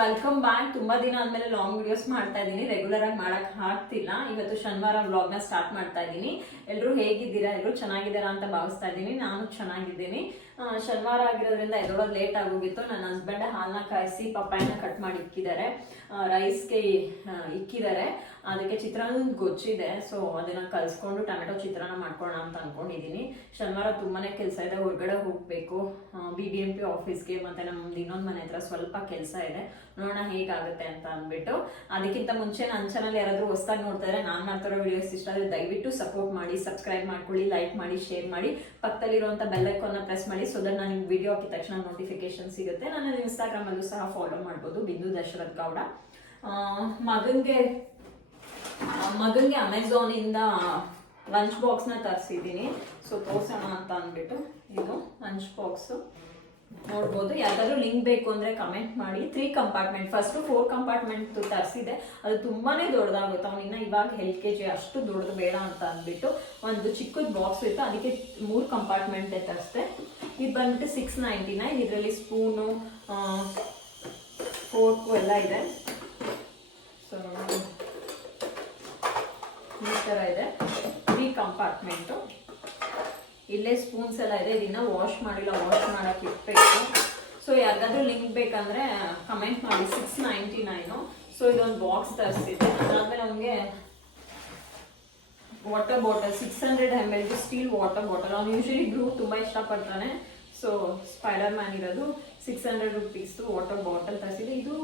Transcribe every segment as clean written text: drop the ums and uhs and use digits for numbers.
Welcome back. ತುಂಬಾ ದಿನ ಆದ್ಮೇಲೆ ಲಾಂಗ್ ವಿಡಿಯೋಸ್ ಮಾಡ್ತಾ ಇದ್ದೀನಿ. ರೆಗ್ಯುಲರ್ ಆಗಿ ಮಾಡಕ್ ಆಗ್ತಿಲ್ಲ. ಇವತ್ತು ಶನಿವಾರ ವ್ಲಾಗ್ ನ ಸ್ಟಾರ್ಟ್ ಮಾಡ್ತಾ ಇದ್ದೀನಿ. ಎಲ್ಲರೂ ಹೇಗಿದ್ದೀರಾ? ಎಲ್ಲರೂ ಚೆನ್ನಾಗಿದ್ದೀರಾ ಅಂತ ಭಾವಿಸ್ತಾ ಇದ್ದೀನಿ. ನಾನು ಚೆನ್ನಾಗಿದ್ದೀನಿ. ಶನಿವಾರ ಆಗಿರೋದ್ರಿಂದ ಎದೊಳೋದು ಲೇಟ್ ಆಗೋಗಿತ್ತು. ನನ್ನ ಹಸ್ಬೆಂಡ್ ಹಾಲನ್ನ ಕಾಯಿಸಿ ಪಪ್ಪಾಯನ ಕಟ್ ಮಾಡಿ ಇಕ್ಕಿದ್ದಾರೆ, ರೈಸ್ಗೆ ಇಕ್ಕಿದ್ದಾರೆ. ಅದಕ್ಕೆ ಚಿತ್ರಾನ್ನದ ಗೊಜ್ಜಿದೆ, ಸೊ ಅದನ್ನ ಕಲ್ಸ್ಕೊಂಡು ಟೊಮೆಟೊ ಚಿತ್ರಾನ್ನ ಮಾಡ್ಕೊಳ್ಳೋಣ ಅಂತ ಅನ್ಕೊಂಡಿದೀನಿ. ಶನಿವಾರ ತುಂಬಾನೇ ಕೆಲಸ ಇದೆ. ಹೊರಗಡೆ ಹೋಗ್ಬೇಕು, BBMP ಆಫೀಸ್ಗೆ, ಮತ್ತೆ ನಮ್ದು ಇನ್ನೊಂದು ಮನೆ ಹತ್ರ ಸ್ವಲ್ಪ ಕೆಲಸ ಇದೆ. ನೋಡೋಣ ಹೇಗಾಗುತ್ತೆ ಅಂತ ಅಂದ್ಬಿಟ್ಟು. ಅದಕ್ಕಿಂತ ಮುಂಚೆ ನನ್ನ ಚಾನಲ್ ಯಾರಾದ್ರೂ ಹೊಸದಾಗಿ ನೋಡ್ತಾ ಇದ್ರೆ, ನಾನು ಮಾಡ್ತಿರೋ ವಿಡಿಯೋಸ್ ಇಷ್ಟ ಆದರೆ ದಯವಿಟ್ಟು ಸಪೋರ್ಟ್ ಮಾಡಿ, ಸಬ್ಸ್ಕ್ರೈಬ್ ಮಾಡ್ಕೊಳ್ಳಿ, ಲೈಕ್ ಮಾಡಿ, ಶೇರ್ ಮಾಡಿ, ಪಕ್ಕದಲ್ಲಿರುವಂಥ ಬೆಲ್ ಐಕಾನ್ನ ಪ್ರೆಸ್ ಮಾಡಿ. ಸೊ ದಟ್ ನನಗೆ ವಿಡಿಯೋ ಹಾಕಿದ ತಕ್ಷಣ ನೋಟಿಫಿಕೇಶನ್ ಸಿಗುತ್ತೆ. ನನ್ನ ಇನ್ಸ್ಟಾಗ್ರಾಮ್ ಅಲ್ಲೂ ಸಹ ಫಾಲೋ ಮಾಡ್ಬೋದು, ಬಿಂದು ದಶರಥ್ ಗೌಡ. ಮಗನ್ಗೆ ಅಮೆಝಾನ್ ಇಂದ ಲಂಚ್ ಬಾಕ್ಸ್ ನ ತರಿಸಿದ್ದೀನಿ. ಸೊ ತೋರ್ಸೋಣ ಅಂತ ಅಂದ್ಬಿಟ್ಟು ಇದು ಲಂಚ್ ಬಾಕ್ಸ್ ನೋಡ್ಬೋದು. ಯಾವ್ದಾದ್ರು ಲಿಂಕ್ ಬೇಕು ಅಂದ್ರೆ ಕಮೆಂಟ್ ಮಾಡಿ. 3 ಕಂಪಾರ್ಟ್ಮೆಂಟ್, ಫಸ್ಟ್ 4 ಕಂಪಾರ್ಟ್ಮೆಂಟ್ ತರಿಸಿದೆ, ಅದು ತುಂಬಾನೇ ದೊಡ್ಡದಾಗುತ್ತೆ. ಅವ್ನಿನ್ನ ಇವಾಗ LKG, ಅಷ್ಟು ದೊಡ್ಡದು ಬೇಡ ಅಂತ ಅಂದ್ಬಿಟ್ಟು ಒಂದು ಚಿಕ್ಕದ ಬಾಕ್ಸ್ ಇತ್ತು, ಅದಕ್ಕೆ 3 ಕಂಪಾರ್ಟ್ಮೆಂಟ್ ತರಿಸಿದೆ. ಇದು ಬಂದ್ಬಿಟ್ಟು 699. ಇದರಲ್ಲಿ ಸ್ಪೂನು, ಫೋರ್ಕು ಎಲ್ಲ ಇದೆ. ಸೊ ಈ ತರ ಇದೆ 3 ಕಂಪಾರ್ಟ್ಮೆಂಟು. ಇಲ್ಲೇ ಸ್ಪೂನ್ಸ್ ಎಲ್ಲ ಇದೆ. ಇದನ್ನ ವಾಶ್ ಮಾಡಿಲ್ಲ, ವಾಶ್ ಮಾಡಕ್ಕೆ ಇಟ್ಬೇಕು. ಸೊ ಯಾರಿಗಾದ್ರೂ ಲಿಂಕ್ ಬೇಕಂದ್ರೆ ಕಮೆಂಟ್ ಮಾಡಿ. 699. ಸೊ ಇದೊಂದು ಬಾಕ್ಸ್ ತರಿಸಿದೆ. ಅದಾದ್ಮೇಲೆ ಅವನಿಗೆ water bottle 600 ml steel water bottle. ಅವ್ನು ಯೂಶಲಿ ಬ್ಲೂ ತುಂಬಾ ಇಷ್ಟಪಡ್ತಾನೆ. ಸೊ ಸ್ಪೈಡರ್ ಮ್ಯಾನ್ ಇರೋದು 600 rupees ವಾಟರ್ ಬಾಟಲ್ ತರಿಸಿದೆ. ಇದು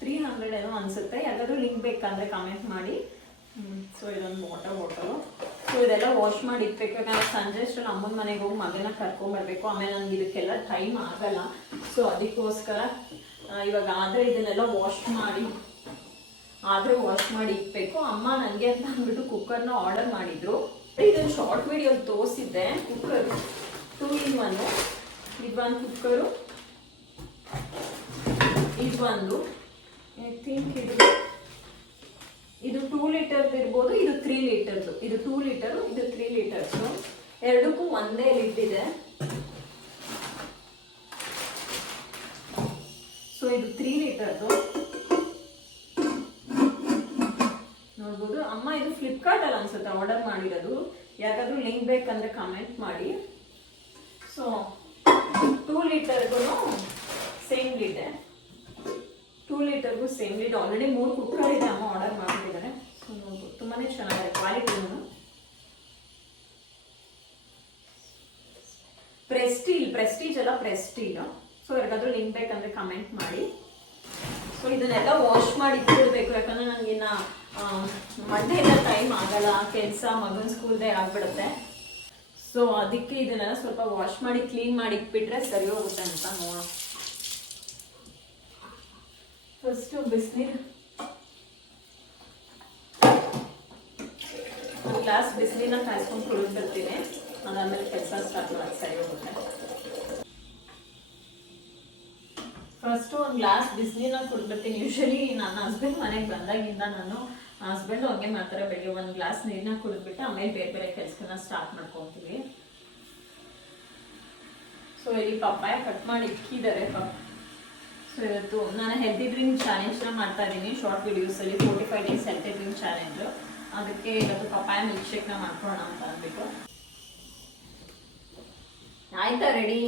300 ಏನೋ ಅನ್ಸುತ್ತೆ. ಯಾರಿಗಾದ್ರೂ ಲಿಂಕ್ ಬೇಕಂದ್ರೆ ಕಮೆಂಟ್ ಮಾಡಿ. ಸೊ ಇದೊಂದು ವಾಟರ್ ಬಾಟಲು. ಸೊ ಇದೆಲ್ಲ ವಾಶ್ ಮಾಡಿ ಇಟ್ಬೇಕು. ಯಾಕಂದ್ರೆ ಸಂಜೆ ಅಷ್ಟರಲ್ಲಿ ಅಮ್ಮನ ಮನೆಗೆ ಹೋಗಿ ಮಗನ ಕರ್ಕೊಂಡ್ಬರ್ಬೇಕು. ಆಮೇಲೆ ನನಗೆ ಇದಕ್ಕೆಲ್ಲ ಟೈಮ್ ಆಗಲ್ಲ. ಸೊ ಅದಕ್ಕೋಸ್ಕರ ಇವಾಗ ಆದರೆ ಇದನ್ನೆಲ್ಲ ವಾಶ್ ಮಾಡಿ ಇಟ್ಬೇಕು. ಅಮ್ಮ ನನಗೆ ಅಂತ ಅಂದ್ಬಿಟ್ಟು ಕುಕ್ಕರ್ನ ಆರ್ಡರ್ ಮಾಡಿದ್ರು. ಇದೊಂದು ಶಾರ್ಟ್ ವಿಡಿಯೋ ತೋರಿಸಿದ್ದೆ. Cooker 2 in 1. ಇದೊಂದು ಕುಕ್ಕರು, ಇದೊಂದು ಐ ಥಿಂಕ್ ಇದು 2 ಲೀಟರ್ದು ಇರ್ಬೋದು. ಇದು 3 ಲೀಟರ್ದು. ಇದು 2 ಲೀಟರು, ಇದು 3 ಲೀಟರ್ಸು. ಎರಡಕ್ಕೂ ಒಂದೇ ಲಿಡ್ ಇದೆ. ಸೊ ಇದು 3 ಲೀಟರ್ದು ನೋಡ್ಬೋದು. ಅಮ್ಮ ಇದು ಫ್ಲಿಪ್ಕಾರ್ಟ್ ಅಲ್ಲಿ ಅನ್ಸುತ್ತೆ ಆರ್ಡರ್ ಮಾಡಿರೋದು. ಯಾರಾದ್ರೂ ಲಿಂಕ್ ಬೇಕಂದ್ರೆ ಕಮೆಂಟ್ ಮಾಡಿ. ಸೊ 2 ಲೀಟರ್ಗೂ ಸೇಮ್ ಲಿಡ್, 2 ಲೀಟರ್ಗೂ ಸೇಮ್ ಲಿಡ್. ಆಲ್ರೆಡಿ 3 ಕುಕ್ಕರ್ ಇದೆ, ಅಮ್ಮ ಆರ್ಡರ್ ಮಾಡಿಟ್ಟಿದ್ದಾರೆ. ಸೊ ನೋಡ್ಬೋದು, ತುಂಬಾನೇ ಚೆನ್ನಾಗಿದೆ ಕ್ವಾಲಿಟಿನೂ. ಪ್ರೆಸ್ಟೀಜ್ ಅಲ್ಲ, ಪ್ರೆಸ್ಟೀಜ್. ಸೊ ಯಾರಿಗಾದ್ರೂ ಲಿಂಕ್ ಬೇಕಂದ್ರೆ ಕಮೆಂಟ್ ಮಾಡಿ. ಸೊ ಇದನ್ನೆಲ್ಲ ವಾಶ್ ಮಾಡಿ ಇಟ್ಬಿಡ್ಬೇಕು. ಯಾಕಂದ್ರೆ ನನಗಿನ್ನ ಮಂಡೇ ಎಲ್ಲ ಟೈಮ್ ಆಗಲ್ಲ, ಕೆಲಸ, ಮಗನ ಸ್ಕೂಲ್ದೇ ಆಗ್ಬಿಡುತ್ತೆ. ಸೊ ಅದಕ್ಕೆ ಇದನ್ನೆಲ್ಲ ಸ್ವಲ್ಪ ವಾಶ್ ಮಾಡಿ ಕ್ಲೀನ್ ಮಾಡಿ ಇಟ್ಬಿಟ್ರೆ ಸರಿ ಹೋಗುತ್ತೆ ಅಂತ ನೋಡೋಣ. ಫಸ್ಟು ಬಿಸಿನೀರು, ಒಂದು ಗ್ಲಾಸ್ ಬಿಸಿನೀರನ್ನ ಕಾಯಿಸ್ಕೊಂಡು ಕುಡಿದ್ಬಿಡ್ತೀನಿ. ಅದಾದ್ಮೇಲೆ ಕೆಲಸ ಸ್ಟಾರ್ಟ್ ಮಾಡೋದು ಸರಿ ಹೋಗುತ್ತೆ. ಫಸ್ಟು ಒಂದು ಗ್ಲಾಸ್ ಬಿಸಿನೀರನ್ನ ಕುಡಿದ್ಬಿಡ್ತೀನಿ. ಯೂಶಲಿ ನನ್ನ ಹಸ್ಬೆಂಡ್ ಮನೆಗೆ ಬಂದಾಗಿಂದ ಹಸ್ಬೆಂಡ್ ಹಂಗೆ ಮಾಡ್ತಾರೆ. ಬೆಳಿಗ್ಗೆ ಒಂದು ಗ್ಲಾಸ್ ನೀರನ್ನ ಕುಡಿದ್ಬಿಟ್ಟು ಆಮೇಲೆ ಬೇರೆ ಬೇರೆ ಕೆಲಸಗಳನ್ನ ಸ್ಟಾರ್ಟ್ ಮಾಡ್ಕೊತೀವಿ. ಸೊ ಇಲ್ಲಿ ಪಪ್ಪಾಯ ಕಟ್ ಮಾಡಿ ಇಕ್ಕಿದ್ದಾರೆ. ಸೊ ಇವತ್ತು ನಾನು ಹೆಲ್ದಿ ಡ್ರಿಂಕ್ ಚಾಲೆಂಜ್ನ ಮಾಡ್ತಾ ಇದ್ದೀನಿ ಶಾರ್ಟ್ ವಿಡಿಯೋಸಲ್ಲಿ. 45 days ಹೆಲ್ದಿ ಡ್ರಿಂಕ್ ಚಾಲೆಂಜು. ಅದಕ್ಕೆ ಇವತ್ತು ಪಪ್ಪಾಯ ಮಿಲ್ಕ್ ಶೇಕ್ನ ಮಾಡ್ಕೊಳ್ಳೋಣ ಅಂತ ಅಂದ್ಬಿಟ್ಟು. ಆಯ್ತಾ ರೆಡಿ?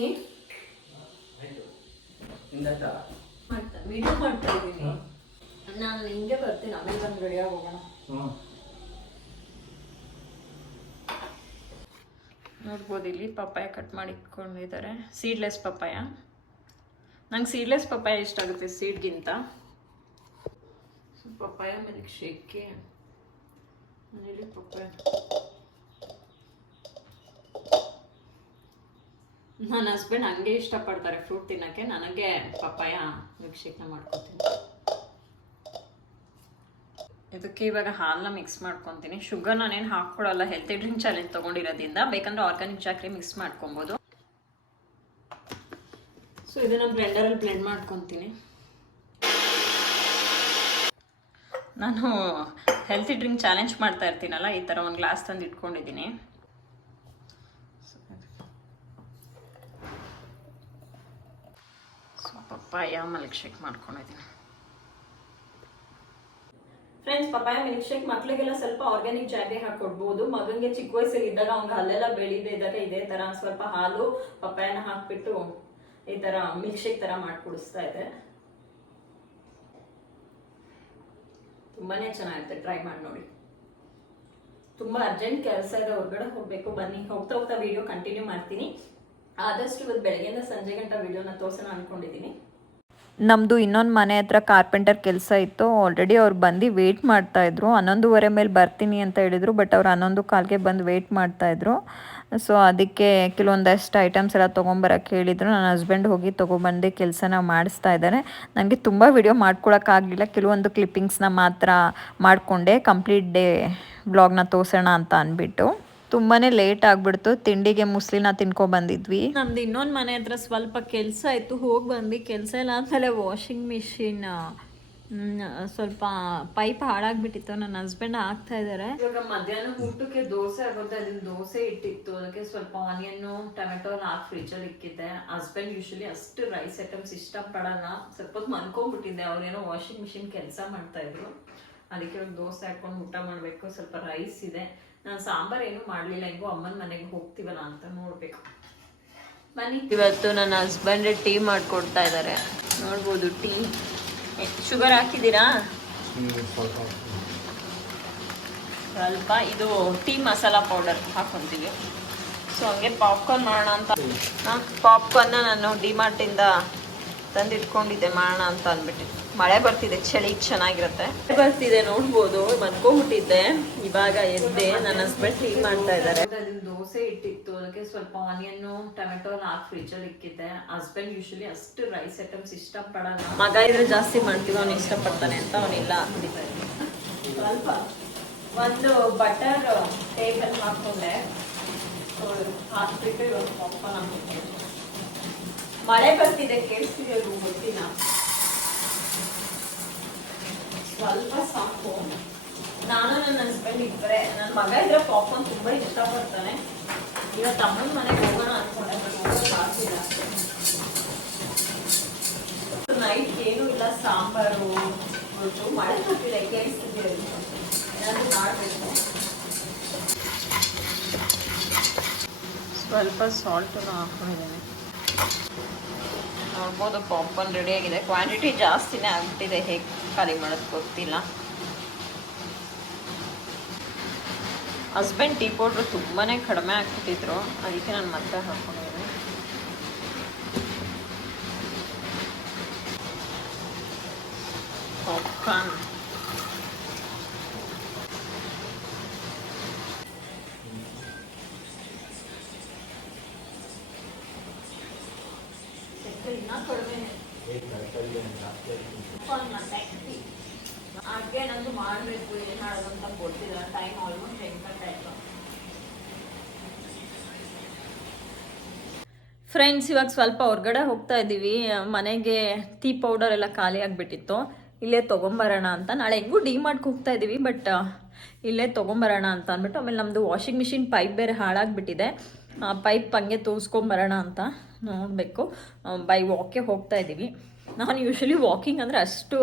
ವಿಡಿಯೋ ಮಾಡ್ತಾ ಇದ್ದೀನಿ ನಾನು. ಹಿಂಗೆ ಬರ್ತೀನಿ, ಆಮೇಲೆ ಬಂದು ರೆಡಿ ಆಗೋಗೋಣ. ನೋಡ್ಬೋದು ಇಲ್ಲಿ ಪಪ್ಪಾಯ ಕಟ್ ಮಾಡಿ ಇಟ್ಕೊಂಡಿದ್ದಾರೆ. Seedless papaya. ನಂಗೆ ಸೀಡ್ಲೆಸ್ ಪಪ್ಪಾಯ ಇಷ್ಟ ಆಗುತ್ತೆ ಸೀಡ್ಗಿಂತ. ಪಪ್ಪಾಯ ಮಿಲ್ಕ್ ಶೇಕ್ಗೆ ಮನೇಲಿ ಪಪ್ಪಾಯ. ನನ್ನ ಹಸ್ಬೆಂಡ್ ಹಂಗೆ ಇಷ್ಟಪಡ್ತಾರೆ ಫ್ರೂಟ್ ತಿನ್ನೋಕ್ಕೆ. ನನಗೆ ಪಪ್ಪಾಯ ಮಿಲ್ಕ್ ಶೇಕ್ನ ಮಾಡ್ಕೊತೀನಿ. ಇದಕ್ಕೆ ಇವಾಗ ಹಾಲನ್ನ ಮಿಕ್ಸ್ ಮಾಡ್ಕೊತೀನಿ. ಶುಗರ್ ನಾನೇನು ಹಾಕ್ಕೊಡಲ್ಲ, ಹೆಲ್ತಿ ಡ್ರಿಂಕ್ ಚಾಲೆಂಜ್ ತೊಗೊಂಡಿರೋದ್ರಿಂದ. ಬೇಕಂದ್ರೆ ಆರ್ಗ್ಯಾನಿಕ್ ಚಾಕ್ರಿ ಮಿಕ್ಸ್ ಮಾಡ್ಕೊಬೋದು. ಸೊ ಇದನ್ನ ಬ್ಲೆಂಡರಲ್ಲಿ ಬ್ಲೆಂಡ್ ಮಾಡ್ಕೊತೀನಿ. ನಾನು ಹೆಲ್ತಿ ಡ್ರಿಂಕ್ ಚಾಲೆಂಜ್ ಮಾಡ್ತಾ ಇರ್ತೀನಲ್ಲ, ಈ ಥರ ಒಂದು ಗ್ಲಾಸ್ ತಂದು ಇಟ್ಕೊಂಡಿದ್ದೀನಿ. ಸೊ ಪಪ್ಪಾಯ ಮಿಲ್ಕ್ ಶೇಕ್ ಮಾಡ್ಕೊಂಡಿದ್ದೀನಿ. ಫ್ರೆಂಡ್ಸ್, ಪಪಾಯ ಮಿಲ್ಕ್ ಶೇಕ್ ಮಕ್ಳಿಗೆಲ್ಲ ಸ್ವಲ್ಪ ಆರ್ಗ್ಯಾನಿಕ್ ಜಾಗ್ರಿ ಹಾಕೊಡ್ಬೋದು. ಮಗಂಗೆ ಚಿಕ್ಕ ವಯಸ್ಸಲ್ಲಿ ಇದ್ದಾಗ ಅವ್ನಿಗೆ ಹಲ್ಲೆಲ್ಲ ಬೆಳೀದೇ ಇದ್ದಾಗ ಇದೇ ತರ ಸ್ವಲ್ಪ ಹಾಲು ಪಪಾಯನ ಹಾಕ್ಬಿಟ್ಟು ಈ ತರ ಮಿಲ್ಕ್ ಶೇಕ್ ತರ ಮಾಡಿ ಕುಡಿಸ್ತಾ ಇದೆ. ತುಂಬಾನೇ ಚೆನ್ನಾಗಿರುತ್ತೆ, ಟ್ರೈ ಮಾಡಿ ನೋಡಿ. ತುಂಬಾ ಅರ್ಜೆಂಟ್ ಕೆಲಸ ಇದೆ, ಹೊರಗಡೆ ಹೋಗ್ಬೇಕು. ಬನ್ನಿ, ಹೋಗ್ತಾ ಹೋಗ್ತಾ ವಿಡಿಯೋ ಕಂಟಿನ್ಯೂ ಮಾಡ್ತೀನಿ. ಆದಷ್ಟು ಇವತ್ತು ಬೆಳಗ್ಗೆಯಿಂದ ಸಂಜೆ ಗಂಟ ವಿಡಿಯೋನ ತೋರ್ಸೋಣ ಅನ್ಕೊಂಡಿದ್ದೀನಿ. ನಮ್ಮದು ಇನ್ನೊಂದು ಮನೆ ಹತ್ರ ಕಾರ್ಪೆಂಟರ್ ಕೆಲಸ ಇತ್ತು. ಆಲ್ರೆಡಿ ಅವ್ರು ಬಂದು ವೆಯ್ಟ್ ಮಾಡ್ತಾಯಿದ್ರು. 11:15 ಮೇಲೆ ಬರ್ತೀನಿ ಅಂತ ಹೇಳಿದರು, ಬಟ್ ಅವ್ರು 11:15ಗೆ ಬಂದು ವೆಯ್ಟ್ ಮಾಡ್ತಾಯಿದ್ರು. ಸೊ ಅದಕ್ಕೆ ಕೆಲವೊಂದಷ್ಟು ಐಟಮ್ಸ್ ಎಲ್ಲ ತೊಗೊಂಬರಕ್ಕೆ ಹೇಳಿದರು. ನನ್ನ ಹಸ್ಬೆಂಡ್ ಹೋಗಿ ತೊಗೊಬಂದು ಕೆಲಸನ ಮಾಡಿಸ್ತಾ ಇದ್ದಾರೆ. ನನಗೆ ತುಂಬ ವಿಡಿಯೋ ಮಾಡ್ಕೊಳಕ್ಕಾಗಲಿಲ್ಲ, ಕೆಲವೊಂದು ಕ್ಲಿಪ್ಪಿಂಗ್ಸ್ನ ಮಾತ್ರ ಮಾಡಿಕೊಂಡೆ, ಕಂಪ್ಲೀಟ್ ಡೇ ಬ್ಲಾಗ್ನ ತೋರಿಸೋಣ ಅಂತ ಅಂದ್ಬಿಟ್ಟು. ತುಂಬಾ ಲೇಟ್ ಆಗಿಬಿಡ್ತು. ತಿಂಡಿಗೆ ಮುಸ್ಲಿನ ತಿನ್ಕೊಬಂದಿದ್ವಿ. ನಮ್ದು ಇನ್ನೊಂದು ಮನೆ ಹತ್ರ ಸ್ವಲ್ಪ ಕೆಲಸ ಇತ್ತು, ಹೋಗಿ ಬಂದು ಕೆಲಸ ಎಲ್ಲ ಆದಮೇಲೆ ವಾಷಿಂಗ್ ಮಿಷಿನ್ ಸ್ವಲ್ಪ ಪೈಪ್ ಹಾಳಾಗ್ಬಿಟ್ಟಿತ್ತು. ನನ್ನ ಹಸ್ಬೆಂಡ್ ಹಾಕ್ತಾ ಇದ್ದಾರೆ. ಇವಾಗ ಮಧ್ಯಾಹ್ನ ಊಟಕ್ಕೆ ದೋಸೆ ಆಗುತ್ತೆ, ಅದನ್ನ ದೋಸೆ ಇಟ್ಟಿತ್ತು. ಅದಕ್ಕೆ ಸ್ವಲ್ಪ ಆನಿಯನ್ನು ಟೊಮೆಟೊ ಹಾಕಿ ಫ್ರಿಜ್ಜಲ್ಲಿ ಇಕ್ಕಿದ್ದೆ. ಹಸ್ಬೆಂಡ್ ಯೂಶಲಿ ಅಷ್ಟು ರೈಸ್ ಐಟಮ್ಸ್ ಇಷ್ಟಪಡಲ್ಲ. ಸ್ವಲ್ಪ ಹೊತ್ತು ಮನ್ಕೊಂಡ್ಬಿಟ್ಟಿದ್ದೆ, ಅವ್ರೇನೋ ವಾಷಿಂಗ್ ಮಿಷಿನ್ ಕೆಲಸ ಮಾಡ್ತಾ ಇದ್ರು. ಅದಕ್ಕೆ ಇವಾಗ ದೋಸೆ ಹಾಕೊಂಡು ಊಟ ಮಾಡಬೇಕು. ಸ್ವಲ್ಪ ರೈಸ್ ಇದೆ. ನಾನು ಸಾಂಬಾರ್ ಏನು ಮಾಡಲಿಲ್ಲ, ಹೆಂಗೋ ಅಮ್ಮನ ಮನೆಗೆ ಹೋಗ್ತೀವಲ್ಲ ಅಂತ ನೋಡ್ಬೇಕು. ಬನ್ನಿ, ಇವತ್ತು ನನ್ನ ಹಸ್ಬೆಂಡ್ ಟೀ ಮಾಡಿಕೊಡ್ತಾ ಇದ್ದಾರೆ. ನೋಡ್ಬೋದು, ಟೀ ಶುಗರ್ ಹಾಕಿದ್ದೀರಾ? ಸ್ವಲ್ಪ ಇದು ಟೀ ಮಸಾಲ ಪೌಡರ್ ಹಾಕೊಂತೀವಿ. ಸೊ ಹಂಗೆ ಪಾಪ್ಕಾರ್ನ್ ಮಾಡೋಣ ಅಂತ. ಪಾಪ್ಕಾರ್ನ್ನ ನಾನು ಡಿಮಾರ್ಟಿಂದ ತಂದಿಟ್ಕೊಂಡಿದ್ದೆ, ಮಾಡೋಣ ಅಂತ ಅಂದ್ಬಿಟ್ಟು. ಮಳೆ ಬರ್ತಿದೆ, ಚಳಿ ಚೆನ್ನಾಗಿರುತ್ತೆ. ಬರ್ತಿದೆ ನೋಡ್ಬೋದು. ಮನ್ಕೊಂಡ್ಬಿಟ್ಟಿದ್ದೆ, ಇವಾಗ ಎದ್ದೆ. ನನ್ನ ಹಸ್ಬೆಂಡ್ ಟೀ ಮಾಡ್ತಾ ಇದ್ದಾರೆ. ಅದನ್ನ ದೋಸೆ ಇಟ್ಟಿತ್ತು, ಅದಕ್ಕೆ ಸ್ವಲ್ಪ ಆನಿಯನ್ನು ಟೊಮೆಟೊ ಹಾಕಿ ಫ್ರಿಜ್ಜಲ್ಲಿ ಇಕ್ಕಿದ್ದೆ. ಹಸ್ಬೆಂಡ್ ಯೂಶಲಿ ಅಷ್ಟು ರೈಸ್ ಐಟಮ್ಸ್ ಇಷ್ಟಪಡಲ್ಲ. ಮಗ ಇದ್ರೆ ಜಾಸ್ತಿ ಮಾಡ್ತೀವಿ, ಅವ್ನು ಇಷ್ಟಪಡ್ತಾನೆ ಅಂತ ಅವನಿಲ್ಲ ಹಾಕ್ತಿದ್ದಾರೆ. ಸ್ವಲ್ಪ ಒಂದು ಬಟರ್ ಟೇಬಲ್ ಹಾಕೊಂಡೆ, ಹಾಕ್ಬಿಟ್ಟು ಇವಾಗ ಪಾಪ್ಕಾರ್ನ್ ಹಾಕ್ಬಿಟ್ಟು. ಮಳೆ ಬರ್ತಿದೆ, ಕೇಳಿಸ್ತಿದೆ ಗೊತ್ತಿಲ್ಲ. ಸ್ವಲ್ಪ ಸಾಕು. ನಾನು ನನ್ನ ಹಸ್ಬೆಂಡ್ ಇಬ್ಬರೇ. ನನ್ನ ಮಗ ಇದ್ರೆ ಪಾಪ್ಕಾರ್ನ್ ತುಂಬಾ ಇಷ್ಟಪಡ್ತಾನೆ. ಇವತ್ತು ಅಮ್ಮನ ಮನೆಗೆ ಹೋಗೋಣ ಅನ್ಕೊಂಡೆ, ಬಟ್ ಹೋಗೋಕ್ಕಾಗ್ತಿಲ್ಲ. ನೈಟ್ ಏನೂ ಇಲ್ಲ, ಸಾಂಬಾರು ಮಳೆ ಬರ್ತಿದೆ, ಕೇಳಿಸ್ತಿದೆ. ಏನಾದರೂ ಮಾಡಬೇಕು. ಸ್ವಲ್ಪ ಸಾಲ್ಟನ್ನು ಹಾಕೊಂಡಿದ್ದೇನೆ. ನೋಡ್ಬೋದು, ಪಾಪ್ಕಾರ್ನ್ ರೆಡಿ ಆಗಿದೆ. ಕ್ವಾಂಟಿಟಿ ಜಾಸ್ತಿನೇ ಆಗ್ಬಿಟ್ಟಿದೆ, ಹೇಗೆ ಖಾಲಿ ಮಾಡೋದು ಗೊತ್ತಿಲ್ಲ. ಹಸ್ಬೆಂಡ್ ಟೀ ಪೌಡ್ರು ತುಂಬಾ ಕಡಿಮೆ ಹಾಕ್ಬಿಟ್ಟಿದ್ರು, ಅದಕ್ಕೆ ನಾನು ಮತ್ತೆ ಹಾಕೊಂಡಿದ್ದೀನಿ. ಪಾಪ್ಕಾರ್ನ್ ಅಡುಗೆ ನಂದು ಮಾಡಬೇಕು, ಏನು ಮಾಡೋದು ಅಂತ ಗೊತ್ತಿಲ್ಲ. ಟೈಮ್ ಆಲ್ಮೋಸ್ಟ್ 8 ಗಂಟೆ ಆಯಿತು. ಫ್ರೆಂಡ್ಸ್, ಇವಾಗ ಸ್ವಲ್ಪ ಹೊರಗಡೆ ಹೋಗ್ತಾ ಇದ್ದೀವಿ. ಮನೆಗೆ ಟೀ ಪೌಡರ್ ಎಲ್ಲ ಖಾಲಿ ಆಗಿಬಿಟ್ಟಿತ್ತು. ಇಲ್ಲೇ ತೊಗೊಂಬರೋಣ ಅಂತ. ನಾಳೆ ಹೆಂಗೂ ಡಿಮಾರ್ಟ್ಗೆ ಹೋಗ್ತಾ ಇದ್ದೀವಿ, ಬಟ್ ಇಲ್ಲೇ ತೊಗೊಂಬರೋಣ ಅಂತ ಅಂದ್ಬಿಟ್ಟು. ಆಮೇಲೆ ನಮ್ಮದು ವಾಷಿಂಗ್ ಮಿಷಿನ್ ಪೈಪ್ ಬೇರೆ ಹಾಳಾಗಿಬಿಟ್ಟಿದೆ. ಪೈಪ್ ಹಂಗೆ ತೋರಿಸ್ಕೊಂಬರೋಣ ಅಂತ ನೋಡಬೇಕು. ಬೈ ವಾಕೆ ಹೋಗ್ತಾ ಇದ್ದೀವಿ. ನಾನು ಯೂಶಲಿ ವಾಕಿಂಗ್ ಅಂದರೆ ಅಷ್ಟು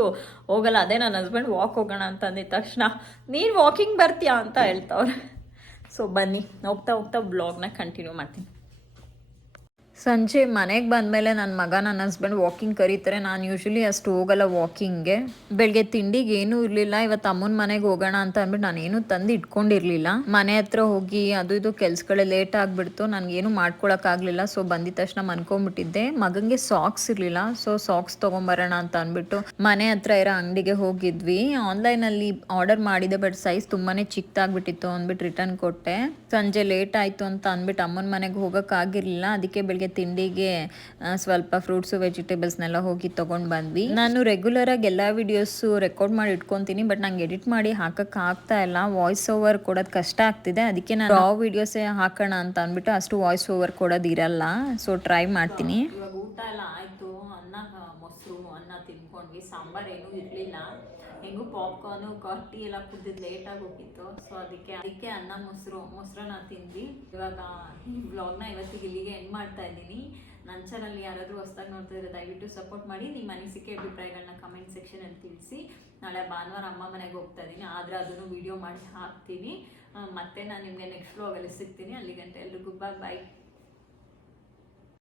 ಹೋಗಲ್ಲ. ಅದೇ ನನ್ನ ಹಸ್ಬೆಂಡ್ ವಾಕ್ ಹೋಗೋಣ ಅಂತ ಅಂದಿದ ತಕ್ಷಣ ನೀನು ವಾಕಿಂಗ್ ಬರ್ತೀಯಾ ಅಂತ ಹೇಳ್ತವ್ರೆ. ಸೊ ಬನ್ನಿ, ಹೋಗ್ತಾ ಹೋಗ್ತಾ ಬ್ಲಾಗ್ನ ಕಂಟಿನ್ಯೂ ಮಾಡ್ತೀನಿ. ಸಂಜೆ ಮನೆಗೆ ಬಂದಮೇಲೆ ನನ್ನ ಮಗ ನನ್ನ ಹಸ್ಬೆಂಡ್ ವಾಕಿಂಗ್ ಕರೀತಾರೆ. ನಾನು ಯೂಶ್ವಲಿ ಅಷ್ಟು ಹೋಗಲ್ಲ ವಾಕಿಂಗ್ಗೆ. ಬೆಳಗ್ಗೆ ತಿಂಡಿಗೆ ಏನೂ ಇರಲಿಲ್ಲ. ಇವತ್ತು ಅಮ್ಮನ ಮನೆಗೆ ಹೋಗೋಣ ಅಂತ ಅಂದ್ಬಿಟ್ಟು ನಾನೇನು ತಂದು ಇಟ್ಕೊಂಡಿರಲಿಲ್ಲ. ಮನೆ ಹತ್ರ ಹೋಗಿ ಅದು ಇದು ಕೆಲ್ಸಗಳೇ ಲೇಟ್ ಆಗಿಬಿಡ್ತು. ನನಗೇನು ಮಾಡ್ಕೊಳಕ್ಕಾಗಲಿಲ್ಲ. ಸೊ ಬಂದಿದ ತಕ್ಷಣ ಮನ್ಕೊಂಡ್ಬಿಟ್ಟಿದ್ದೆ. ಮಗನಿಗೆ ಸಾಕ್ಸ್ ಇರಲಿಲ್ಲ, ಸೊ ಸಾಕ್ಸ್ ತೊಗೊಂಬರೋಣ ಅಂತ ಅಂದ್ಬಿಟ್ಟು ಮನೆ ಹತ್ರ ಇರೋ ಅಂಗಡಿಗೆ ಹೋಗಿದ್ವಿ. ಆನ್ಲೈನಲ್ಲಿ ಆರ್ಡರ್ ಮಾಡಿದೆ, ಬಟ್ ಸೈಜ್ ತುಂಬಾ ಚಿಕ್ಕದಾಗ್ಬಿಟ್ಟಿತ್ತು ಅಂದ್ಬಿಟ್ಟು ರಿಟರ್ನ್ ಕೊಟ್ಟೆ. ಸಂಜೆ ಲೇಟ್ ಆಯಿತು ಅಂತ ಅಂದ್ಬಿಟ್ಟು ಅಮ್ಮನ ಮನೆಗೆ ಹೋಗೋಕ್ಕಾಗಿರಲಿಲ್ಲ. ಅದಕ್ಕೆ ಬೆಳಗ್ಗೆ ತಿಂಡಿಗೆ ಸ್ವಲ್ಪ ಫ್ರೂಟ್ಸು ವೆಜಿಟೇಬಲ್ಸ್ನೆಲ್ಲ ಹೋಗಿ ತೊಗೊಂಡು ಬಂದ್ವಿ. ನಾನು ರೆಗ್ಯುಲರಾಗಿ ಎಲ್ಲ ವೀಡಿಯೋಸು ರೆಕಾರ್ಡ್ ಮಾಡಿ ಇಟ್ಕೊತೀನಿ, ಬಟ್ ನಂಗೆ ಎಡಿಟ್ ಮಾಡಿ ಹಾಕಕ್ಕೆ ಆಗ್ತಾ ಇಲ್ಲ. ವಾಯ್ಸ್ ಓವರ್ ಕೊಡೋದು ಕಷ್ಟ ಆಗ್ತಿದೆ. ಅದಕ್ಕೆ ನಾನು ರಾ ವೀಡಿಯೋಸೇ ಹಾಕೋಣ ಅಂತ ಅಂದ್ಬಿಟ್ಟು ಅಷ್ಟು ವಾಯ್ಸ್ ಓವರ್ ಕೊಡೋದು ಇರಲ್ಲ. ಸೊ ಟ್ರೈ ಮಾಡ್ತೀನಿ. ಇವಾಗ ಊಟ ಎಲ್ಲ ಆಯಿತು. ಅನ್ನ ಮೊಸರು ಅನ್ನ ತಿನ್ಕೊಂಡ್ವಿ. ಸಾಂಬಾರು ಏನೂ ಇರಲಿಲ್ಲ. ಹೆಂಗೂ ಪಾಪ್ಕಾರ್ನು ಟೀ ಎಲ್ಲ ಕುದ್ದಿದ್ದು ಲೇಟಾಗಿ ಹೋಗಿತ್ತು. ಸೊ ಅದಕ್ಕೆ ಅನ್ನ ಮೊಸರನ್ನ ತಿಂದ್ವಿ. ಇವಾಗ ಈ ವ್ಲಾಗ್ನ ಇವತ್ತಿಗೆ ಇಲ್ಲಿಗೆ ಎಂಡ್ ಮಾಡ್ತಾ ಇದ್ದೀನಿ. ನನ್ನ ಚಾನಲ್ ಯಾರಾದರೂ ಹೊಸದಾಗಿ ನೋಡ್ತಾ ಇದ್ರೆ ದಯವಿಟ್ಟು ಸಪೋರ್ಟ್ ಮಾಡಿ. ನಿಮ್ಮ ಅನಿಸಿಕೆ ಅಭಿಪ್ರಾಯಗಳನ್ನ ಕಮೆಂಟ್ ಸೆಕ್ಷನಲ್ಲಿ ತಿಳಿಸಿ. ನಾಳೆ ಭಾನುವಾರ ಅಮ್ಮ ಮನೆಗೆ ಹೋಗ್ತಾ ಇದ್ದೀನಿ, ಆದರೆ ಅದನ್ನು ವಿಡಿಯೋ ಮಾಡಿ ಹಾಕ್ತೀನಿ. ಮತ್ತೆ ನಾನು ನಿಮಗೆ ನೆಕ್ಸ್ಟ್ ವ್ಲಾಗಲ್ಲಿ ಸಿಗ್ತೀನಿ. ಅಲ್ಲಿಗಂಟ ಎಲ್ರಿಗೂ ಬಾಯ್.